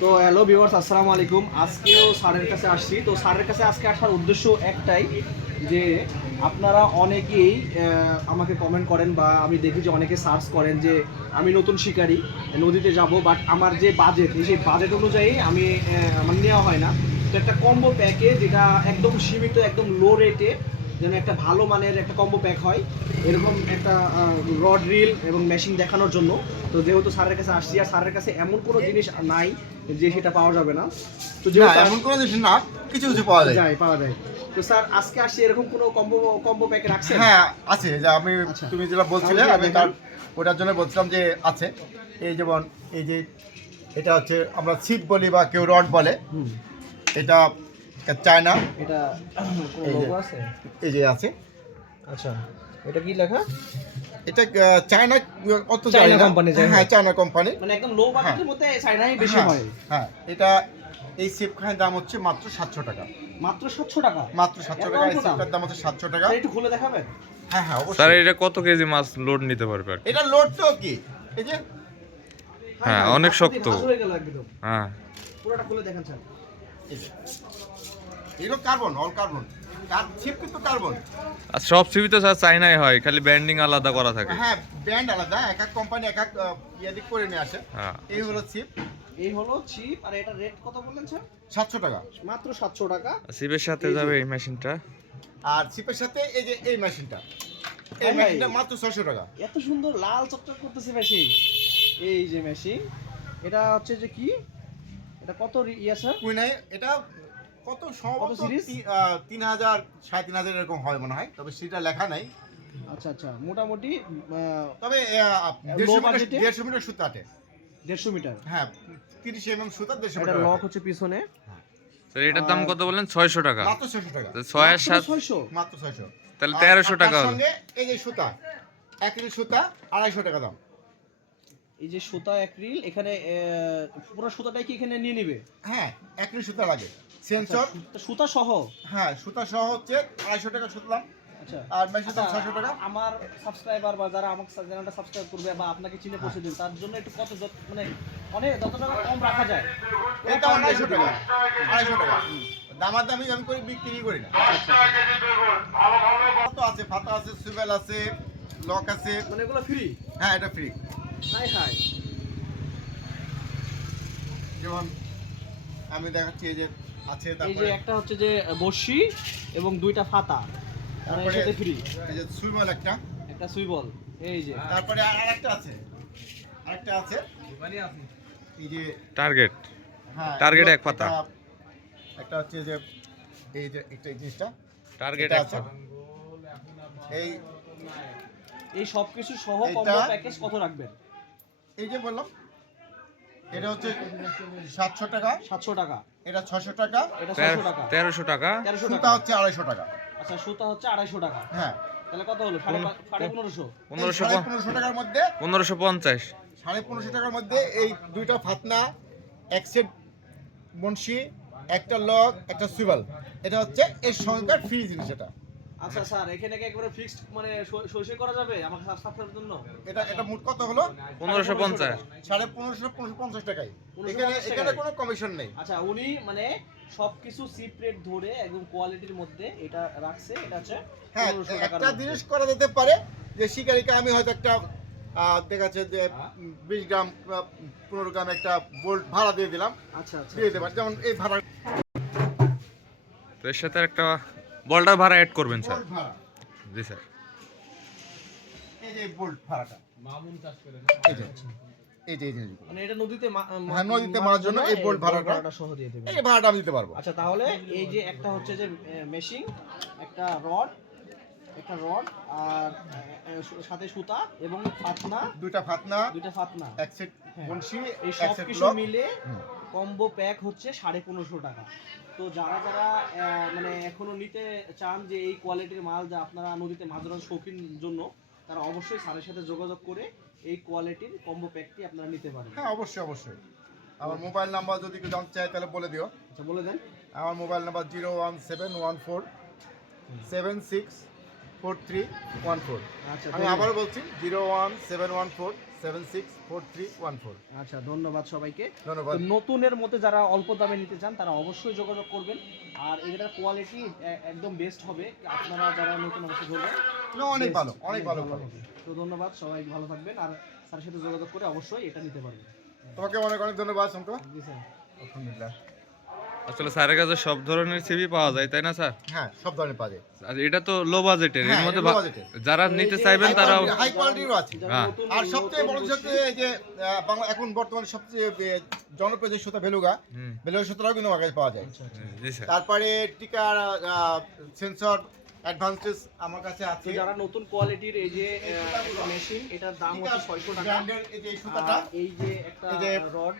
তো hello viewers আসসালামু আলাইকুম। আজকেও স্যারের কাছে আসছি। তো স্যারের কাছে আজকে আসার উদ্দেশ্য একটাই যে আপনারা অনেকেই আমাকে কমেন্ট করেন বা আমি দেখি যে অনেকে সার্চ করেন যে আমি নতুন শিকারী, নদীতে যাব বাট আমার যে বাজেট সেই বাজেট অনুযায়ী আমি আমার নেওয়া হয় না। তো একটা কম্বো প্যাকে যেটা একদম সীমিত, একদম লো রেটে যেন একটা ভালো মানের একটা কম্বো প্যাক হয়। এরকম একটা রড রিল এবং মেশিন দেখানোর জন্য। তো যেহেতু স্যারের কাছে আসছি আর স্যারের কাছে এমন কোনো জিনিস নাই যে সেটা পাওয়া যাবে না। তো যেহেতু এমন কোনো জিনিস না কিছু কিছু পাওয়া যায়। যায় পাওয়া যায়। তো স্যার আজকে আসছি এরকম কোনো কম্বো কম্বো প্যাক রাখছেন? হ্যাঁ আছে। যে আমি আচ্ছা। তুমি যেটা বলছিলে আমি তার ওটার জন্য বলছিলাম যে আছে। এই যেমন এই যে এটা হচ্ছে আমরা ছিপ বলি বা কেউ রড বলে। এটা চায়না। এটা এই যে। আছে? এই যে আছে। আচ্ছা এটা কি লেখা? এটা চায়না অত চায়না জানি না। company, যাই হোক। হ্যাঁ চায়না কোম্পানি মানে একদম লো বাজেটের মধ্যে চাইনাই বেশি হয় হ্যাঁ। এটা এই সিপখানের দাম হচ্ছে মাত্র সাতশো টাকা। মাত্র সাতশো টাকা? মাত্র সাতশো টাকা এই অল্প দাম? হচ্ছে সাতশো টাকা। একটু খুলে দেখাবেন? হ্যাঁ হ্যাঁ স্যার এটা কত কেজি মাছ লোড নিতে পারবে এটা লোড তো কি? এই যে? হ্যাঁ, অনেক শক্ত। হয়ে হ্যাঁ। পুরোটা খুলে দেখেন স্যার। এগুলো কার্বন অল কার্বন ছিপ কিন্তু কার্বন আর সব সিবি তো স্যার চাইনাই হয় খালি ব্যান্ডিং আলাদা করা থাকে। হ্যাঁ ব্র্যান্ড আলাদা এক এক কোম্পানি এক এক ইয়ে দিক করে নিয়ে আসে। হ্যাঁ। এই হলো ছিপ এই হলো চিপ আর এটা রেট কত বললেন স্যার সাতশো টাকা। মাত্র সাতশো টাকা। সিপের সাথে যাবে এই মেশিনটা আর ছিপের সাথে এই যে এই মেশিনটা এই। মেশিনটা মাত্র ছশো টাকা। এত সুন্দর লাল চকচক করতেছে মেশিন এই যে মেশিন এটা হচ্ছে যে কি? এটা কত ইয়ে স্যার কুইনাই এটা কত সম্ভবত তিন হাজার সাড়ে তিন হাজার এরকম হয় মনে হয় তবে সেটা লেখা নাই। আচ্ছা আচ্ছা মোটামুটি তবে দেড়শো মিটার দেড়শো মিটার সুতা আটে। দেড়শো মিটার? হ্যাঁ তিরিশ এম এম সুতা দেড়শো মিটার লক হচ্ছে পিছনে। স্যার এটার দাম কত বললেন? ছয়শো টাকা। মাত্র ছশো টাকা। ছয় আর সাত ছয়শো? মাত্র ছয়শো। তাহলে তেরোশো টাকা এই যে সুতা এক সুতা আড়াইশো টাকা দাম। এই যে সুতা অ্যাক্রিল এখানে পুরো সুতাটাই কি এখানে নিয়ে নিবে? হ্যাঁ কেজি সুতা লাগে। সেন্সর সুতা- সহ? হ্যাঁ সুতা সহ হচ্ছে আড়াইশো টাকা সুতলাম। আচ্ছা। আর মেশিন দাম আচ্ছা, ছয়শো টাকা। আমার সাবস্ক্রাইবার বা যারা আমার চ্যানেলটা সাবস্ক্রাইব করবে বা আপনাকে চিনে পৌঁছে দিন তার জন্য একটু কত মানে অনেক যত টাকা কম রাখা যায়। এটা আড়াইশো টাকা। আড়াইশো টাকা। দামার দামি আমি করি বিক্রি করি না। আছে? ফাতা আছে সুবেল আছে লক আছে। মানে এগুলো ফ্রি হ্যাঁ এটা ফ্রি হাই হাই। যেমন আমি দেখাচ্ছি এই যে আছে এই যে তারপরে একটা হচ্ছে যে বর্ষি এবং দুইটা ফাতা। এর তারপরে সাথে ফ্রি এই যে সুইমল একটা। একটা সুইবল। এই যে। তারপরে আর আরেকটা আছে। আরেকটা আছে। এই যে টার্গেট হ্যাঁ Target এগুলো- এক পাতা। এটা- একটা হচ্ছে যে এই যে একটা এই জিনিসটা। টার্গেট এটা আছে। এই এই সব কিছু সহ প্যাকেজ কত রাখবেন? এই যে বললাম এটা হচ্ছে সাতশো টাকা। সাতশো টাকা। এটা ছশো টাকা। এটা ছশো টাকা। তেরোশো টাকা। তেরোশো টাকা। হচ্ছে আড়াইশো টাকা। আচ্ছা সুতা হচ্ছে আড়াইশো টাকা। হ্যাঁ। তাহলে কত হলো? সাড়ে পনেরোশো। পনেরোশো পনেরোশো টাকার মধ্যে পনেরোশো পঞ্চাশ। সাড়ে পনেরোশো টাকার মধ্যে এই দুইটা ফাতনা এক সেট বনশি একটা লক একটা সুইভাল। এটা হচ্ছে এর সঙ্গে ফ্রি জিনিস এটা। আচ্ছা স্যার এখানে কি একবারে ফিক্সড মানে সই সই করা যাবে আমাকে সাবস্ক্রাইবের জন্য? এটা এটা মোট কত হলো? পনেরোশো পঞ্চাশ। সাড়ে পনেরোশো পনেরোশো পঞ্চাশ টাকায়। 1550 এখানে এখানে কোনো কমিশন নেই। আচ্ছা উনি মানে সবকিছু সিপ রেট ধরে একদম কোয়ালিটির মধ্যে এটা রাখছে। এটা হচ্ছে হ্যাঁ 1500 একটা জিনিস করা যেতে পারে যে শিকারিকে আমি হয়তো একটা আহ, দেখা যাচ্ছে যে বিশ গ্রাম পনেরো গ্রাম একটা বোল্ট ভাড়া দিয়ে দিলাম। আচ্ছা আচ্ছা। দিয়ে দিতে পারি। যেমন এই ভাড়া তো এর সাথে একটা বলটার ভাড়া অ্যাড করবেন স্যার। জি স্যার। এই যে বোল্ট ভাড়াটা। এই যে এই যে মানে এটা নদীতে হ্যাঁ, নদীতে মারার জন্য এই বোল্ট ভাড়াটা- ভাড়াটা সহ দিয়ে দেবেন। এই ভাড়াটা আমি দিতে পারব। আচ্ছা তাহলে এই যে একটা হচ্ছে যে মেশিন একটা রড একটা রড আর সাথে সুতা এবং ফাতনা। দুইটা ফাতনা দুইটা ফাতনা। এক সেট হ্যাঁ। বনশি এই সব সেট কিছু মিলে কম্বো প্যাক হচ্ছে সাড়ে পনেরোশো টাকা। তো যারা যারা মানে এখনও নিতে চান যে এই কোয়ালিটির মাল যা আপনারা নদীতে মাছ ধরার শৌখিন জন্য তারা অবশ্যই স্যারের সাথে যোগাযোগ করে এই কোয়ালিটির কম্বো প্যাকটি আপনারা নিতে পারেন। হ্যাঁ অবশ্যই অবশ্যই। আমার মোবাইল নাম্বার যদি কেউ জানতে চায় তাহলে বলে দিও। আচ্ছা বলে দেন। আমার mobile number zero one seven one four seven six four three one four আচ্ছা আমি। আবারও বলছি zero one seven one four seven six four three one four. আচ্ছা ধন্যবাদ সবাইকে। ধন্যবাদ। নতুনের মধ্যে যারা অল্প দামে নিতে চান তারা অবশ্যই যোগাযোগ করবেন। আর এটার কোয়ালিটি একদম বেস্ট হবে। আপনারা যারা নতুন অবশ্যই ধরবেন অনেক ভালো অনেক ভালো তো ধন্যবাদ সবাই ভালো থাকবেন। আর স্যারের সাথে যোগাযোগ করে অবশ্যই এটা নিতে পারবেন। তোমাকে অনেক অনেক ধন্যবাদ সন্ত জি স্যার আলহামদুলিল্লাহ। আসলে স্যারের কাছে সব ধরনের সিবি পাওয়া যায় তাই না স্যার? হ্যাঁ সব ধরনের পাওয়া যায়। আর এটা তো লো বাজেটের এর হ্যাঁ, মধ্যে। যারা নিতে চাইবেন high তারাও quality- আছে। হ্যাঁ। আর সবচেয়ে বড় বিষয় এই যে বাংলা এখন বর্তমানে সবচেয়ে জনপ্রিয় যে সুতা ভেলুগা হুম, ভেলুগা সুতারাও কিন্তু আমার কাছে পাওয়া যায়। আচ্ছা, আচ্ছা। জি স্যার। তারপরে টিকার সেন্সর অ্যাডভান্সেস আমার কাছে আছে। যারা নতুন কোয়ালিটির এই যে মেশিন এটার দাম হচ্ছে ছয়শো টাকা। এই যে সুতাটা এই যে একটা রড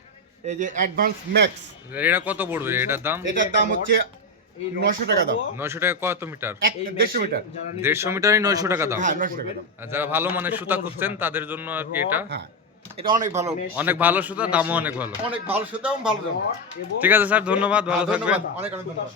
এই যে অ্যাডভান্স ম্যাক্স এটা কত পড়বে? এটার দাম? এটার দাম হচ্ছে এই 900 টাকা দাম। রডটাও নয়শো টাকা কত মিটার? এক এই দেড়শো machine মিটার। যারা নিতে দেড়শো চান, মিটারই 900 টাকা দাম। হ্যাঁ, 900 টাকা দাম। আর যারা ভালো মানের সুতা খুঁজছেন তাদের জন্য আর কি এটা? হ্যাঁ এটা অনেক ভালো। অনেক ভালো সুতা দামও অনেক ভালো। অনেক ভালো সুতা এবং ভালো দাম ঠিক আছে স্যার ধন্যবাদ ভালো হ্যাঁ, থাকবেন। ধন্যবাদ অনেক অনেক ধন্যবাদ।